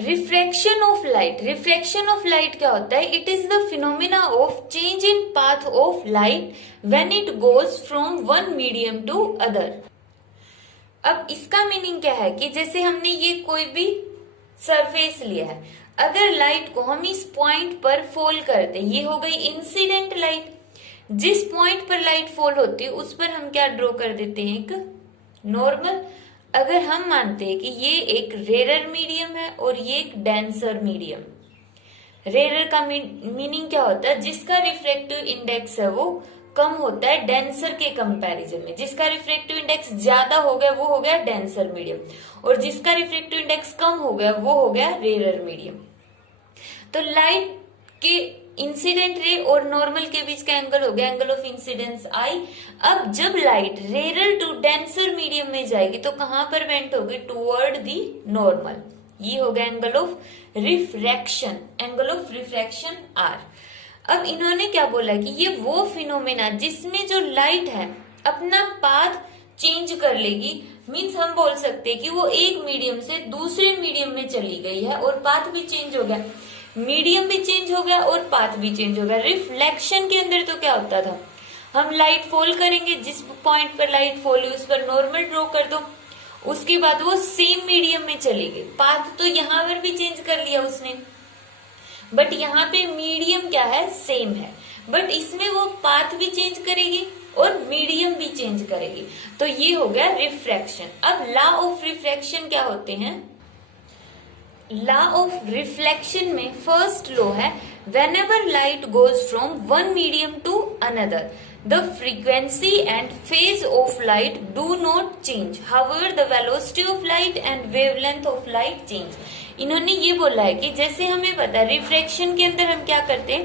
Refraction of light क्या होता है? It is the phenomena of change in path of light when it goes from one medium to other. अब इसका meaning क्या है कि जैसे हमने ये कोई भी सरफेस लिया है, अगर लाइट को हम इस पॉइंट पर फॉल करते, ये हो गई इंसिडेंट लाइट। जिस पॉइंट पर लाइट फॉल होती है उस पर हम क्या ड्रॉ कर देते हैं? एक नॉर्मल। अगर हम मानते हैं कि ये एक रेयर मीडियम है और ये एक डेंसर मीडियम, रेयर का मीनिंग क्या होता है? जिसका रिफ्रैक्टिव इंडेक्स है वो कम होता है डेंसर के कंपैरिजन में। जिसका रिफ्रैक्टिव इंडेक्स ज्यादा हो गया वो हो गया डेंसर मीडियम, और जिसका रिफ्रैक्टिव इंडेक्स कम हो गया वो हो गया रेयर मीडियम। तो लाइट के इंसिडेंट रे और नॉर्मल के बीच का एंगल हो गया एंगल ऑफ इंसिडेंस आई। अब जब light rare to denser medium में जाएगी तो कहां पर बेंट होगी? Toward the normal. ये हो गया angle of refraction, angle of refraction R. अब इन्होंने क्या बोला कि ये वो फिनोमेना जिसमें जो लाइट है अपना पाथ चेंज कर लेगी। मीन्स हम बोल सकते हैं कि वो एक मीडियम से दूसरे मीडियम में चली गई है और पाथ भी चेंज हो गया, मीडियम भी चेंज हो गया और पाथ भी चेंज हो गया। रिफ्लेक्शन के अंदर तो क्या होता था? हम लाइट फॉल करेंगे, जिस पॉइंट पर लाइट फॉल हुई उस पर नॉर्मल ड्रॉ कर दो, उसके बाद वो सेम मीडियम में चली गई। पाथ तो यहाँ पर भी चेंज कर लिया उसने, बट यहाँ पे मीडियम क्या है? सेम है, बट इसमें वो पाथ भी चेंज करेगी और मीडियम भी चेंज करेगी। तो ये हो गया रिफ्रैक्शन। अब लॉ ऑफ रिफ्रैक्शन क्या होते हैं? लॉ ऑफ रिफ्लेक्शन में फर्स्ट लॉ है whenever light goes from one medium to another the frequency and phase of light do not change, however the velocity of light and wavelength of light change. इन्होंने ये बोला है कि जैसे हमें पता है रिफ्रैक्शन के अंदर हम क्या करते हैं?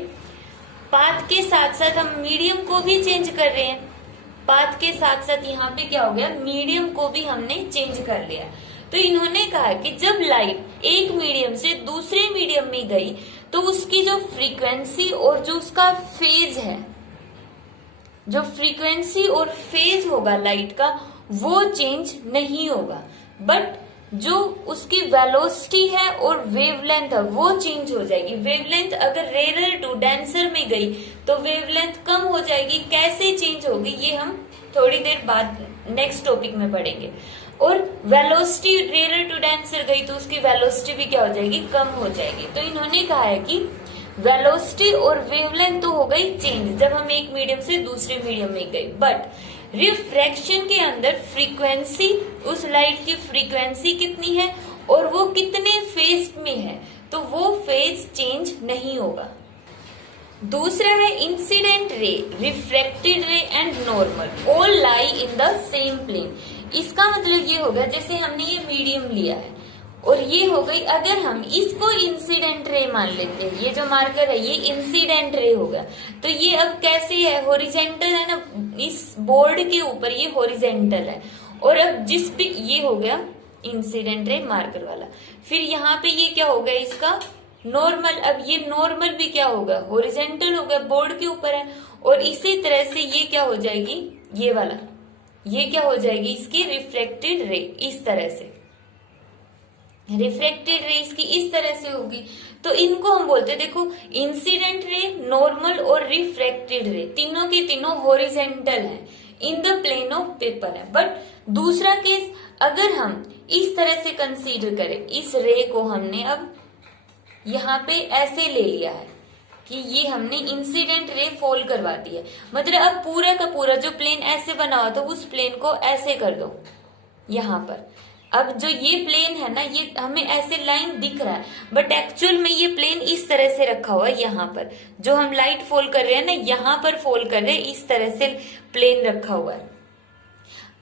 पाथ के साथ साथ हम मीडियम को भी चेंज कर रहे हैं। पाथ के साथ साथ यहाँ पे क्या हो गया? मीडियम को भी हमने चेंज कर लिया। तो इन्होंने कहा कि जब लाइट एक मीडियम से दूसरे मीडियम में गई तो उसकी जो फ्रीक्वेंसी और जो उसका फेज है, जो फ्रीक्वेंसी और फेज होगा लाइट का वो चेंज नहीं होगा, बट जो उसकी वेलोसिटी है और वेवलेंथ है वो चेंज हो जाएगी। वेवलेंथ अगर रेयर टू डेंसर में गई तो वेवलेंथ कम हो जाएगी। कैसे चेंज होगी ये हम थोड़ी देर बाद नेक्स्ट टॉपिक में पढ़ेंगे। और वेलोसिटी रेयर टू डेंसर गई तो उसकी वेलोसिटी भी क्या हो जाएगी? कम हो जाएगी। तो इन्होंने कहा है कि वेलोसिटी और वेवलेंथ तो हो गई चेंज जब हम एक मीडियम से दूसरे मीडियम में गए, बट रिफ्रैक्शन के अंदर फ्रीक्वेंसी, उस लाइट की फ्रीक्वेंसी कितनी है और वो कितने फेज में है, तो वो फेज चेंज नहीं होगा। दूसरा है incident ray, refracted ray and normal all lie in the same plane. इसका मतलब ये होगा जैसे हमने ये मीडियम लिया है और ये हो गई, अगर हम इसको इंसिडेंट रे मान लेते हैं, ये जो मार्कर है ये इंसिडेंट रे होगा, तो ये अब कैसे है? हॉरिजेंटल है ना, इस बोर्ड के ऊपर ये हॉरिजेंटल है। और अब जिस पे ये हो गया इंसिडेंट रे मार्कर वाला, फिर यहाँ पे ये क्या हो गया? इसका नॉर्मल। अब ये नॉर्मल भी क्या होगा? हॉरिजेंटल हो गया, बोर्ड के ऊपर है। और इसी तरह से ये क्या हो जाएगी? ये वाला, ये क्या हो जाएगी? इसकी रिफ्रैक्टेड रे। इस तरह से रिफ्रैक्टेड रे इसकी इस तरह से होगी। तो इनको हम बोलते हैं, देखो इंसिडेंट रे, नॉर्मल और रिफ्रैक्टेड रे तीनों के तीनों हॉरिजेंटल है, in the plane of paper है। बट दूसरा केस अगर हम इस तरह से कंसीडर करें, इस रे को हमने अब यहाँ पे ऐसे ले लिया है कि ये हमने इंसिडेंट रे फॉल करवा दी है, मतलब अब पूरा का पूरा जो प्लेन ऐसे बना हुआ था उस प्लेन को ऐसे कर दो यहाँ पर। अब जो ये प्लेन है ना, ये हमें ऐसे लाइन दिख रहा है, बट एक्चुअल में ये प्लेन इस तरह से रखा हुआ है। यहाँ पर जो हम लाइट फॉल कर रहे हैं ना, यहाँ पर फॉल कर रहे हैं, इस तरह से प्लेन रखा हुआ है।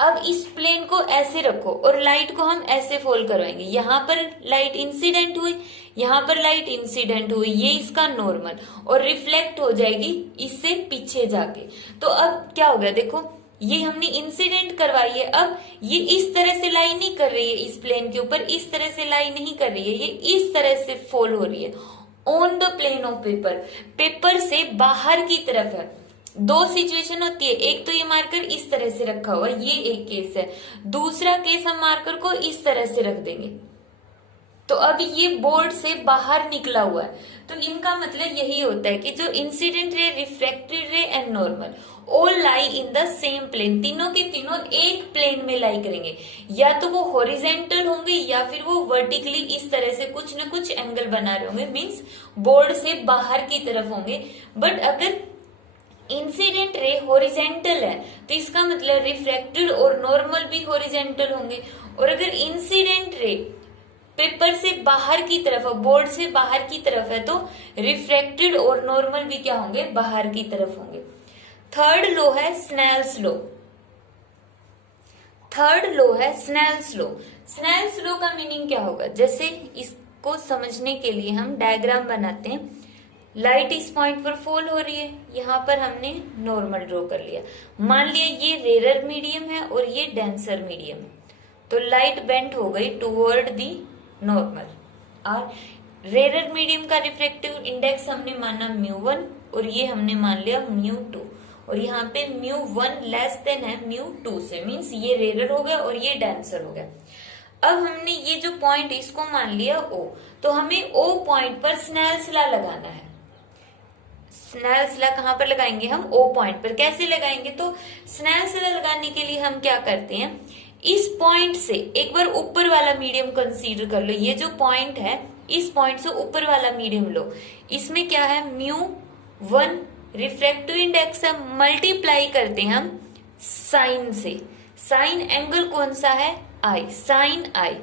अब इस प्लेन को ऐसे रखो और लाइट को हम ऐसे फॉल करवाएंगे। यहाँ पर लाइट इंसिडेंट हुई, यहाँ पर लाइट इंसिडेंट हुई, ये इसका नॉर्मल, और रिफ्लेक्ट हो जाएगी इससे पीछे जाके। तो अब क्या हो गया? देखो ये हमने इंसिडेंट करवाई है, अब ये इस तरह से लाई नहीं कर रही है, इस प्लेन के ऊपर इस तरह से लाई नहीं कर रही है, ये इस तरह से फॉल हो रही है on the plane of paper, paper से बाहर की तरफ है। दो सिचुएशन होती है, एक तो ये मार्कर इस तरह से रखा हुआ है, ये एक केस है। दूसरा केस हम मार्कर को इस तरह से रख देंगे तो अब ये बोर्ड से बाहर निकला हुआ है, तो इनका मतलब यही होता है कि जो incident ray, refracted ray and normal all lie in the same plane, तीनों के तीनों एक प्लेन में लाई करेंगे, या तो वो हॉरिजेंटल होंगे या फिर वो वर्टिकली इस तरह से कुछ न कुछ एंगल बना रहे होंगे, मीन्स बोर्ड से बाहर की तरफ होंगे। बट अगर इंसिडेंट रे हॉरिजेंटल है तो इसका मतलब रिफ्रैक्टेड और नॉर्मल भी हॉरिजेंटल होंगे, और अगर इंसिडेंट रे पेपर से बाहर की तरफ है, बोर्ड से बाहर की तरफ है, तो रिफ्रैक्टेड और नॉर्मल भी क्या होंगे, बाहर की तरफ होंगे। थर्ड लॉ है स्नेल्स लॉ। थर्ड लॉ है स्नेल्स लॉ। स्नेल्स लॉ का मीनिंग क्या होगा, जैसे इसको समझने के लिए हम डायग्राम बनाते हैं। लाइट इस पॉइंट पर फॉल हो रही है, यहाँ पर हमने नॉर्मल ड्रॉ कर लिया। मान लिया ये रेयर मीडियम है और ये डेंसर मीडियम है, तो लाइट बेंट हो गई टुवर्ड दी नॉर्मल। और रेयर मीडियम का रिफ्रैक्टिव इंडेक्स हमने माना μ1 और ये हमने मान लिया μ2, और यहाँ पे μ1 लेस देन है μ2 से, मीन्स ये रेयर हो गया और ये डेंसर हो गया। अब हमने ये जो पॉइंट इसको मान लिया O, तो हमें O पॉइंट पर स्नेल्स लॉ लगाना है। स्नेल्स लॉ कहाँ पर लगाएंगे हम, O पॉइंट पर। कैसे लगाएंगे, तो स्नेल्स लॉ लगाने के लिए हम क्या करते हैं, इस पॉइंट से एक बार ऊपर वाला मीडियम कंसीडर कर लो। ये जो पॉइंट है इस पॉइंट से ऊपर वाला मीडियम लो, इसमें क्या है μ1 रिफ्रैक्टिव इंडेक्स है, मल्टीप्लाई करते हैं हम साइन से। साइन एंगल कौन सा है, आई, साइन आई।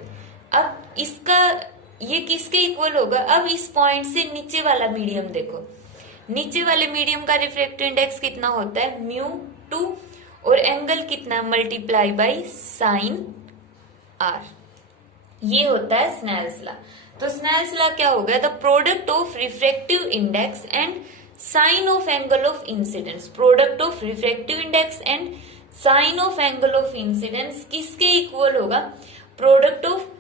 अब इसका ये किसके इक्वल होगा, अब इस पॉइंट से नीचे वाला मीडियम देखो, नीचे वाले मीडियम का रिफ्रैक्टिव इंडेक्स कितना होता है μ2, और एंगल कितना, मल्टीप्लाई बाई साइन आर। ये होता है स्नेल्स लॉ। तो स्नेल्स लॉ क्या हो गया, the product of refractive index and sine of angle of incidence. Product of refractive index and sine of angle of incidence किसके इक्वल होगा, product of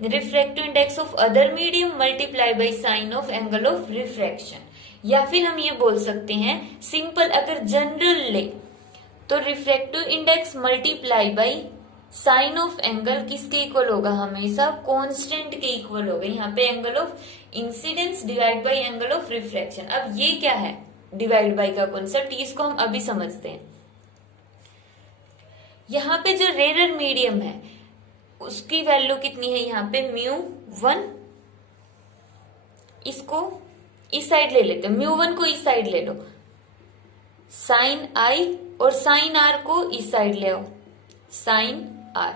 refractive index of other medium multiply by sine of angle of refraction. या फिर हम ये बोल सकते हैं simple, अगर जनरल ले तो refractive index multiply by sine of angle किसके इक्वल होगा, हमेशा कांस्टेंट के इक्वल होगा। यहाँ पे angle of incidence divide by angle of refraction. अब ये क्या है डिवाइड बाई का कॉन्सेप्ट, इसको हम अभी समझते हैं। यहाँ पे जो रेयर मीडियम है उसकी वैल्यू कितनी है, यहाँ पे μ1, इसको इस साइड ले लेते हैं, μ1 को इस साइड ले लो, साइन आई, और साइन आर को इस साइड ले आओ, साइन आर।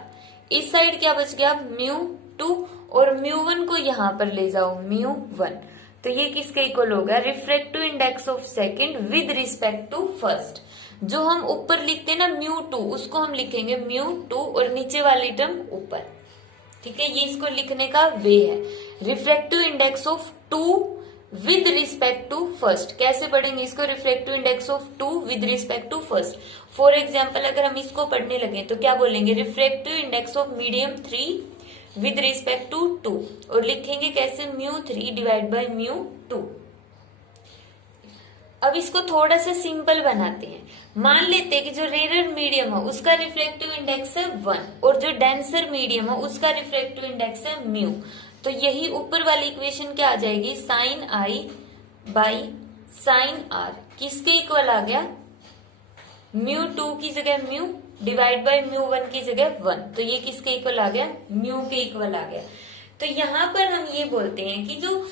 इस साइड क्या बच गया μ2, और μ1 को यहां पर ले जाओ μ1। तो ये किसके इक्वल होगा, refractive index of second with respect to first. जो हम ऊपर लिखते हैं ना μ2, उसको हम लिखेंगे μ2 और नीचे वाली टर्म ऊपर। ठीक है, ये इसको लिखने का वे है। Refractive index of 2 with respect to first. कैसे पढ़ेंगे इसको, refractive index of 2 with respect to first. For example अगर हम इसको पढ़ने लगे तो क्या बोलेंगे, refractive index of medium 3 with respect to 2, और लिखेंगे कैसे μ3 डिवाइड बाई μ2। अब इसको थोड़ा सा सिंपल बनाते हैं। मान लेते हैं कि जो रेयर मीडियम है उसका रिफ्रैक्टिव इंडेक्स है 1 और जो डेंसर मीडियम है उसका रिफ्रैक्टिव इंडेक्स है म्यू। तो यही ऊपर वाली इक्वेशन क्या आ जाएगी, sine I by sine R किसके इक्वल आ गया, μ2 की जगह म्यू डिवाइड बाई μ1 की जगह 1। तो ये किसके इक्वल आ गया, म्यू के इक्वल आ गया। तो यहां पर हम ये बोलते हैं कि जो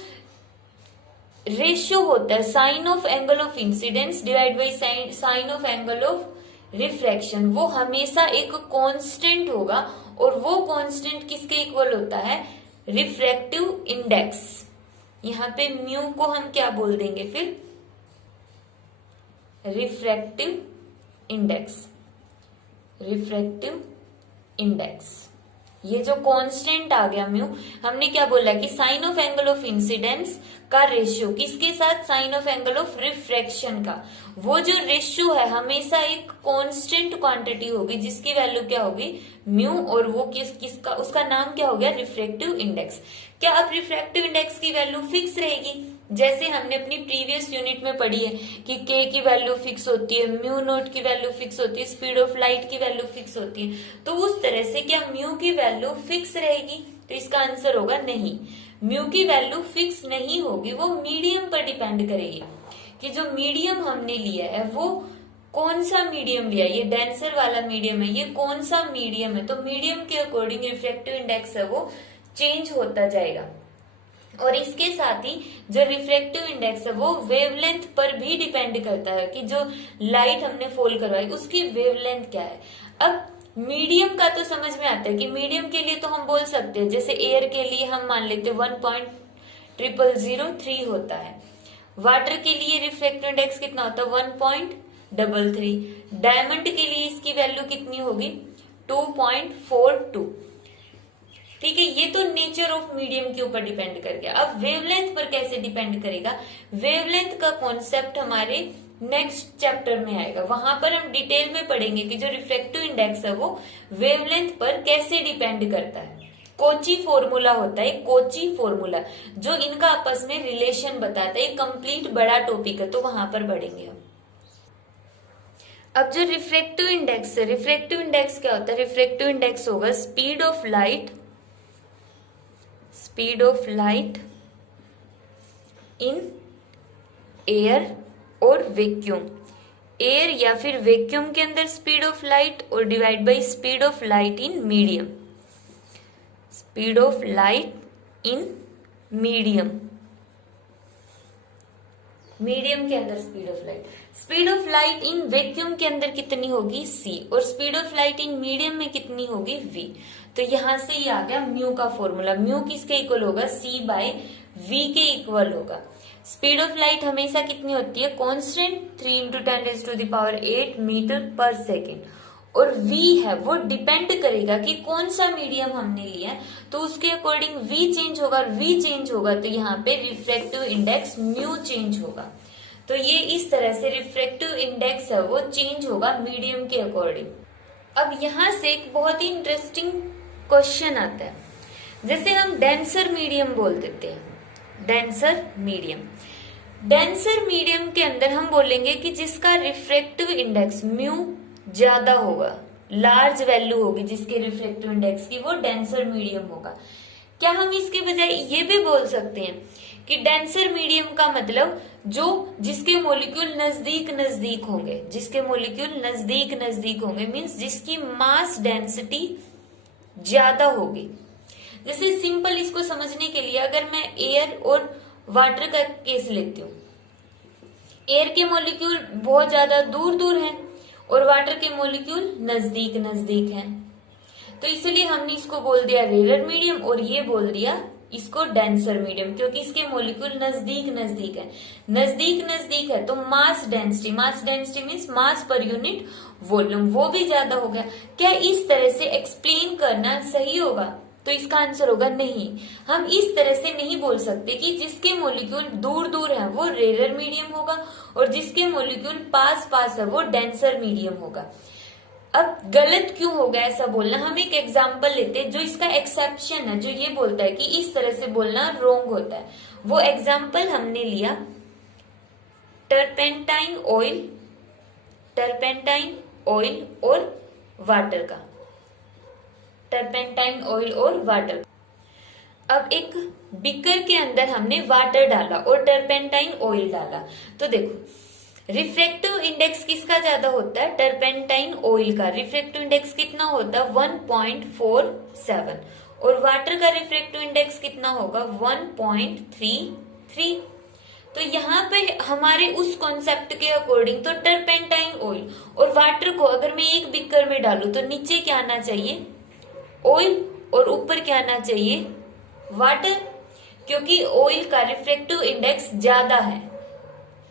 रेशियो होता है sine of angle of incidence divide by sine of angle of refraction, वो हमेशा एक कांस्टेंट होगा, और वो कांस्टेंट किसके इक्वल होता है, रिफ्रैक्टिव इंडेक्स। यहां पे म्यू को हम क्या बोल देंगे फिर, रिफ्रैक्टिव इंडेक्स। रिफ्रैक्टिव इंडेक्स ये जो कांस्टेंट आ गया म्यू, हमने क्या बोला कि sine of angle of incidence का रेशियो किसके साथ, sine of angle of refraction का। वो जो रेशियो है हमेशा एक कांस्टेंट क्वांटिटी होगी जिसकी वैल्यू क्या होगी, म्यू, और वो किसका उसका नाम क्या हो गया, रिफ्रैक्टिव इंडेक्स। क्या अब रिफ्रैक्टिव इंडेक्स की वैल्यू फिक्स रहेगी, जैसे हमने अपनी प्रीवियस यूनिट में पढ़ी है कि के की वैल्यू फिक्स होती है, म्यू नोट की वैल्यू फिक्स होती है, स्पीड ऑफ लाइट की वैल्यू फिक्स होती है। तो उस तरह से क्या म्यू की वैल्यू फिक्स रहेगी, तो इसका आंसर होगा नहीं। म्यू की वैल्यू फिक्स नहीं होगी, वो मीडियम पर डिपेंड करेगी कि जो मीडियम हमने लिया है वो कौन सा मीडियम लिया, ये डेंसर वाला मीडियम है, ये कौन सा मीडियम है। तो मीडियम के अकॉर्डिंग रिफ्रैक्टिव इंडेक्स है वो चेंज होता जाएगा। और इसके साथ ही जो रिफ्रैक्टिव इंडेक्स है वो वेवलेंथ पर भी डिपेंड करता है कि जो लाइट हमने फॉल करवाई उसकी वेवलेंथ क्या है। अब मीडियम का तो समझ में आता है कि मीडियम के लिए तो हम बोल सकते हैं, जैसे एयर के लिए हम मान लेते 1.0003 होता है, वाटर के लिए रिफ्रैक्टिव इंडेक्स कितना होता है 1.33, डायमंड के लिए इसकी वैल्यू कितनी होगी 2.42। ठीक है, ये तो नेचर ऑफ मीडियम के ऊपर डिपेंड कर गया। अब वेवलेंथ पर कैसे डिपेंड करेगा, वेवलेंथ का कॉन्सेप्ट हमारे नेक्स्ट चैप्टर में आएगा, वहां पर हम डिटेल में पढ़ेंगे कि जो रिफ्रैक्टिव इंडेक्स है वो वेवलेंथ पर कैसे डिपेंड करता है। कोची फॉर्मूला होता है, कोची फॉर्मूला जो इनका आपस में रिलेशन बताता है, कंप्लीट बड़ा टॉपिक है तो वहां पर पढ़ेंगे हम। अब जो रिफ्रैक्टिव इंडेक्स है, रिफ्रैक्टिव इंडेक्स क्या होता है, रिफ्रैक्टिव इंडेक्स होगा speed of light in air और वैक्यूम, एयर या फिर वैक्यूम के अंदर स्पीड ऑफ लाइट और divide by speed of light in medium, speed of light in medium, medium के अंदर speed of light, speed of light in vacuum के अंदर कितनी होगी c और speed of light in medium में कितनी होगी v। तो यहां से ही आ गया म्यू का फॉर्मूला, म्यू किसके इक्वल होगा c बाय v के इक्वल होगा। स्पीड ऑफ लाइट हमेशा कितनी होती है कांस्टेंट 3 × 10⁸ मीटर पर सेकेंड, और v है वो डिपेंड करेगा कि कौन सा मीडियम हमने लिया है, तो उसके अकॉर्डिंग v चेंज होगा, v चेंज होगा तो यहाँ पे रिफ्रैक्टिव इंडेक्स म्यू चेंज होगा। तो ये इस तरह से रिफ्रैक्टिव इंडेक्स है वो चेंज होगा मीडियम के अकॉर्डिंग। अब यहाँ से एक बहुत ही इंटरेस्टिंग क्वेश्चन आता है, जैसे हम डेंसर मीडियम बोल देते हैं, डेंसर मीडियम के अंदर हम बोलेंगे कि जिसका रिफ्रैक्टिव इंडेक्स म्यू ज्यादा होगा, लार्ज वैल्यू होगी जिसके रिफ्रैक्टिव इंडेक्स की, वो डेंसर मीडियम होगा। क्या हम इसके बजाय ये भी बोल सकते हैं कि डेंसर मीडियम का मतलब जो जिसके मॉलिक्यूल नजदीक होंगे, जिसके मॉलिक्यूल नजदीक होंगे मींस जिसकी मास डेंसिटी ज्यादा होगी। जैसे सिंपल इसको समझने के लिए अगर मैं एयर और वाटर का केस लेती हूँ, एयर के मॉलिक्यूल बहुत ज्यादा दूर हैं और वाटर के मॉलिक्यूल नजदीक हैं, तो इसलिए हमने इसको बोल दिया रेयर मीडियम और ये बोल दिया इसको डेंसर मीडियम, क्योंकि इसके मॉलिक्यूल नजदीक है तो mass density means mass per unit volume वो भी ज्यादा हो गया। क्या इस तरह से एक्सप्लेन करना सही होगा? तो इसका आंसर होगा नहीं। हम इस तरह से नहीं बोल सकते कि जिसके मॉलिक्यूल दूर है वो रेयर मीडियम होगा और जिसके मॉलिक्यूल पास है वो डेंसर मीडियम होगा। अब गलत क्यों होगा ऐसा बोलना? हम एक एग्जाम्पल लेते हैं जो इसका एक्सेप्शन है, जो ये बोलता है कि इस तरह से बोलना रॉन्ग होता है। वो एग्जाम्पल हमने लिया टर्पेंटाइन ऑयल और वाटर का, टर्पेंटाइन ऑयल और वाटर। अब एक बिकर के अंदर हमने वाटर डाला और टर्पेंटाइन ऑयल डाला, तो देखो रिफ्रैक्टिव इंडेक्स किसका ज्यादा होता है? टर्पेंटाइन ऑयल का रिफ्रैक्टिव इंडेक्स कितना होता है? 1.47 और वाटर का रिफ्रैक्टिव इंडेक्स कितना होगा? 1.33। तो यहाँ पे हमारे उस कॉन्सेप्ट के अकॉर्डिंग तो टर्पेंटाइन ऑयल और वाटर को अगर मैं एक बिकर में डालू तो नीचे क्या आना चाहिए? ऑयल, और ऊपर क्या आना चाहिए? वाटर, क्योंकि ऑयल का रिफ्रैक्टिव इंडेक्स ज्यादा है,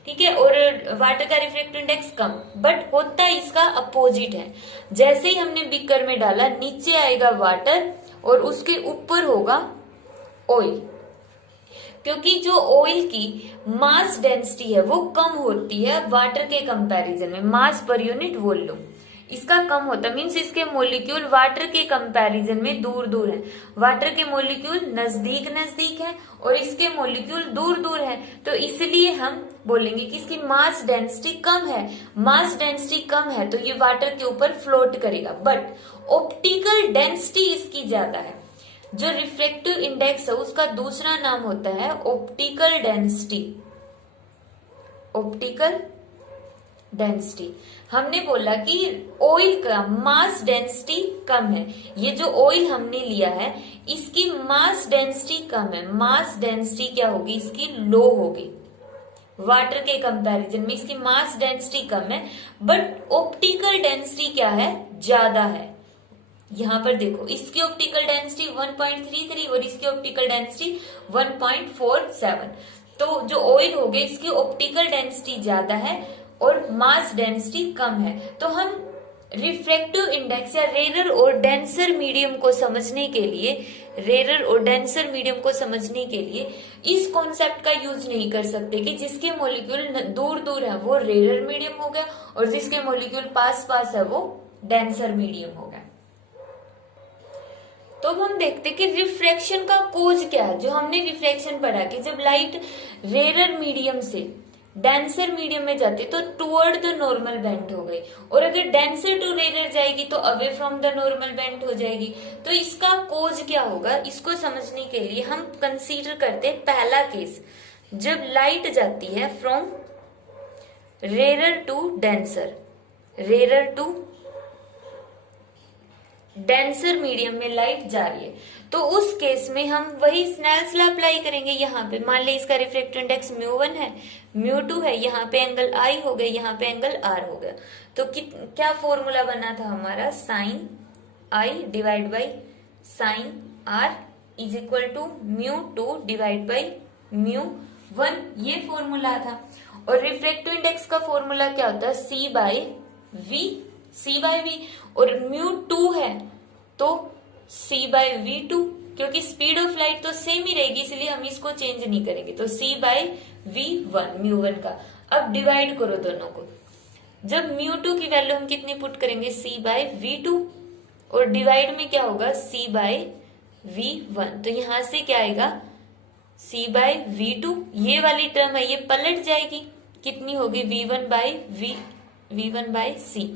ठीक है, और वाटर का रिफ्रैक्टिव इंडेक्स कम, बट होता इसका अपोजिट है। जैसे ही हमने बिकर में डाला नीचे आएगा वाटर और उसके ऊपर होगा ऑयल, क्योंकि जो ऑयल की मास डेंसिटी है वो कम होती है वाटर के कंपैरिजन में, मास पर यूनिट वॉल्यूम इसका कम होता है, मीन्स इसके मॉलिक्यूल वाटर के कंपैरिजन में दूर है। वाटर के मॉलिक्यूल नजदीक है और इसके मॉलिक्यूल दूर है, तो इसलिए हम बोलेंगे कि इसकी मास डेंसिटी कम है। मास डेंसिटी कम है तो ये वाटर के ऊपर फ्लोट करेगा, बट ऑप्टिकल डेंसिटी इसकी ज्यादा है। जो रिफ्रैक्टिव इंडेक्स है उसका दूसरा नाम होता है ऑप्टिकल डेंसिटी। ऑप्टिकल डेंसिटी, हमने बोला कि ऑयल का मास डेंसिटी कम है। ये जो ऑयल हमने लिया है इसकी मास डेंसिटी कम है। मास डेंसिटी क्या होगी, इसकी लो होगी। वाटर के कंपैरिजन में इसकी मास डेंसिटी कम है, बट ऑप्टिकल डेंसिटी क्या है, ज्यादा है। यहां पर देखो, इसकी ऑप्टिकल डेंसिटी 1.33 और इसकी ऑप्टिकल डेंसिटी 1.47। तो जो ऑयल हो गए इसकी ऑप्टिकल डेंसिटी ज्यादा है और मास डेंसिटी कम है। तो हम रिफ्रैक्टिव इंडेक्स या रेरर और डेंसर मीडियम को समझने के लिए, रेरर और डेंसर मीडियम को समझने के लिए इस कॉन्सेप्ट का यूज नहीं कर सकते कि जिसके मॉलिक्यूल दूर दूर है वो रेरर मीडियम हो गया और जिसके मॉलिक्यूल पास पास है वो डेंसर मीडियम हो गया। तो अब हम देखते कि रिफ्रैक्शन का कोज क्या है। जो हमने रिफ्रैक्शन पढ़ा कि जब लाइट रेरर मीडियम से डेंसर मीडियम में जाती तो टुवर्ड द नॉर्मल बेंट हो गई, और अगर डेंसर टू रेरर जाएगी तो away from the normal bent हो जाएगी। तो इसका कोज क्या होगा, इसको समझने के लिए हम कंसीडर करते हैं पहला केस, जब लाइट जाती है from rarer to denser, rarer to denser medium में लाइट जा रही है। तो उस केस में हम वही स्नेल्स लॉ अप्लाई करेंगे। यहाँ पे मान ले इसका रिफ्रैक्टिव इंडेक्स μ1 है, μ2 है, यहाँ पे एंगल I हो गया, यहाँ पे एंगल R हो गया। तो क्या फॉर्मूला बना था हमारा, sine I divide by sine R is equal to μ2 divide by μ1, ये फॉर्मूला था। और रिफ्रैक्टिव इंडेक्स का फॉर्मूला क्या होता है, C बाई V, और μ2 है तो C बाई V2, क्योंकि स्पीड ऑफ लाइट तो सेम ही रहेगी इसलिए हम इसको चेंज नहीं करेंगे। तो C बाई V1 μ1 का। अब डिवाइड करो दोनों को, जब μ2 की वैल्यू हम कितनी पुट करेंगे, C बाई V2, और डिवाइड में क्या होगा, C बाई V1। तो यहां से क्या आएगा, C बाई V2, ये वाली टर्म है ये पलट जाएगी, कितनी होगी V1 बाई C,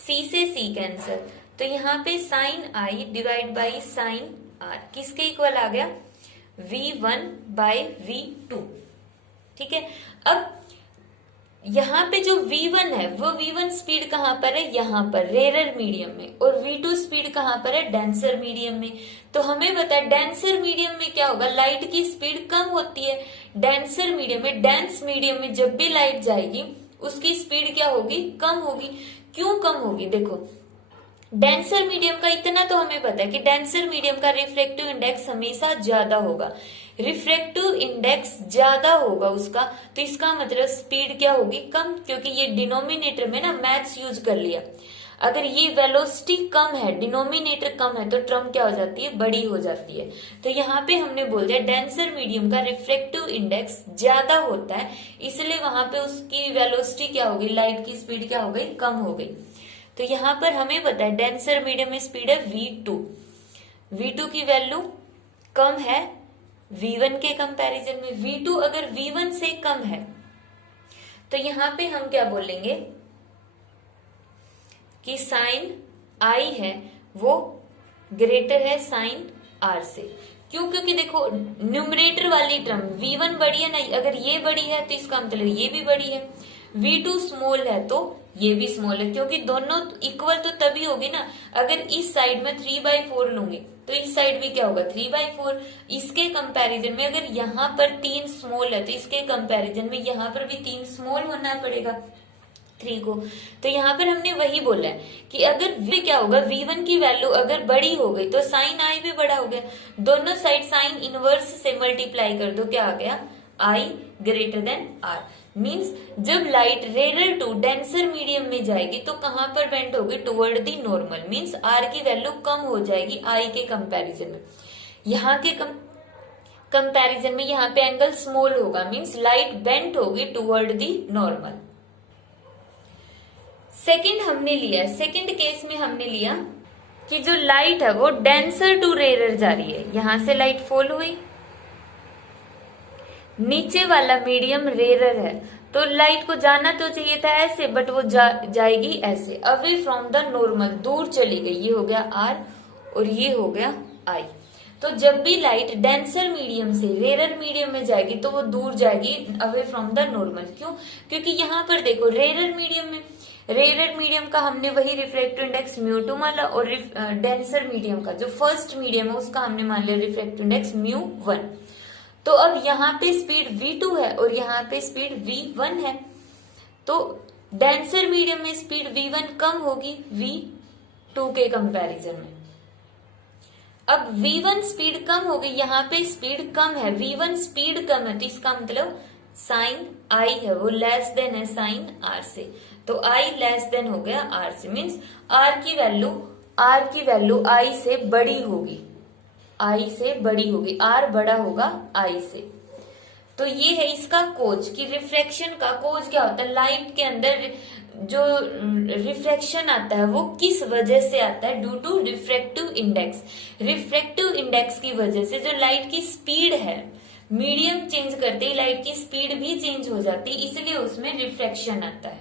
C से C कैंसल। तो यहाँ पे sine I divide by sine R किसके इक्वल आ गया, V1 बाई V2। ठीक है, अब यहाँ पे जो V1 है वो V1 स्पीड कहाँ पर है, यहाँ पर रेरर मीडियम में, और V2 स्पीड कहाँ पर है, डेंसर मीडियम में। तो हमें पता है डेंसर मीडियम में क्या होगा, लाइट की स्पीड कम होती है। डेंसर मीडियम में, डेंस मीडियम में जब भी लाइट जाएगी उसकी स्पीड क्या होगी, कम होगी। क्यों कम होगी, देखो डेंसर मीडियम का इतना तो हमें पता है कि डेंसर मीडियम का रिफ्रैक्टिव इंडेक्स हमेशा ज्यादा होगा। रिफ्रैक्टिव इंडेक्स ज्यादा होगा उसका, तो इसका मतलब स्पीड क्या होगी, कम, क्योंकि ये डिनोमिनेटर में ना मैथ्स यूज कर लिया। अगर ये वेलोसिटी कम है, डिनोमिनेटर कम है, तो टर्म क्या हो जाती है, बड़ी हो जाती है। तो यहाँ पे हमने बोल दिया डेंसर मीडियम का रिफ्रैक्टिव इंडेक्स ज्यादा होता है, इसलिए वहां पे उसकी वेलोसिटी क्या होगी, लाइट की स्पीड क्या हो गई, कम हो गई। तो यहाँ पर हमें पता है डेंसर मीडियम में स्पीड है V2 की वैल्यू कम है V1 के कंपैरिजन में। V2 अगर V1 से कम है तो यहाँ पे हम क्या बोलेंगे कि साइन I है वो ग्रेटर है साइन R से। क्यों, क्योंकि देखो न्यूमरेटर वाली टर्म V1 बड़ी है ना, अगर ये बड़ी है तो इसका मतलब ये भी बड़ी है। V2 स्मॉल है तो ये भी स्मॉल है, क्योंकि दोनों इक्वल तो तभी होगी ना, अगर इस साइड में 3/4 लूंगी तो इस साइड भी क्या होगा, 3/4। इसके कंपैरिजन में अगर यहाँ पर 3 स्मॉल है तो इसके कंपैरिजन में यहाँ पर भी 3 स्मॉल होना पड़ेगा 3 को। तो यहाँ पर हमने वही बोला है कि अगर V क्या होगा, V1 की वैल्यू अगर बड़ी हो गई तो साइन I भी बड़ा हो गया। दोनों साइड साइन इनवर्स से मल्टीप्लाई कर दो, क्या आ गया, I greater than R। Means जब light rarer to denser medium में जाएगी तो कहां पर बेंड होगी, toward the normal. Means R की वैल्यू कम हो जाएगी I के कंपैरिजन में। यहाँ के कंपैरिजन में यहाँ पे एंगल स्मॉल होगा, मीन्स लाइट बेंड होगी toward the normal. Second case में हमने लिया कि जो लाइट है वो डेंसर टू रेरर जा रही है। यहां से लाइट फॉल हुई, नीचे वाला मीडियम रेरर है तो लाइट को जाना तो चाहिए था ऐसे, बट वो जाएगी ऐसे, अवे फ्रॉम द नॉर्मल, दूर चली गई। ये हो गया R और ये हो गया आई। तो जब भी लाइट डेंसर मीडियम से रेरर मीडियम में जाएगी तो वो दूर जाएगी अवे फ्रॉम द नॉर्मल। क्यों? क्योंकि यहाँ पर देखो रेरर मीडियम का हमने वही रिफ्रैक्टिव इंडेक्स म्यू2 माना और डेंसर मीडियम का जो फर्स्ट मीडियम है उसका हमने मान लिया रिफ्रैक्टिव इंडेक्स म्यू1। तो अब यहाँ पे स्पीड v2 है और यहाँ पे स्पीड v1 है, तो डेंसर मीडियम में स्पीड v1 कम होगी v2 के कंपैरिजन में। अब v1 स्पीड कम हो गई, यहाँ पे स्पीड कम है, v1 स्पीड कम है, तो इसका मतलब साइन आई है वो लेस देन है साइन आर से, तो आई लेस देन हो गया आर से, मीन्स आर की वैल्यू आई से बड़ी होगी, आर बड़ा होगा आई से। तो ये है इसका कोज कि रिफ्रैक्शन का कोज क्या होता है, लाइट के अंदर जो रिफ्रैक्शन आता है वो किस वजह से आता है, ड्यू टू रिफ्रैक्टिव इंडेक्स की वजह से। जो लाइट की स्पीड है, मीडियम चेंज करते ही लाइट की स्पीड भी चेंज हो जाती है, इसलिए उसमें रिफ्रैक्शन आता है।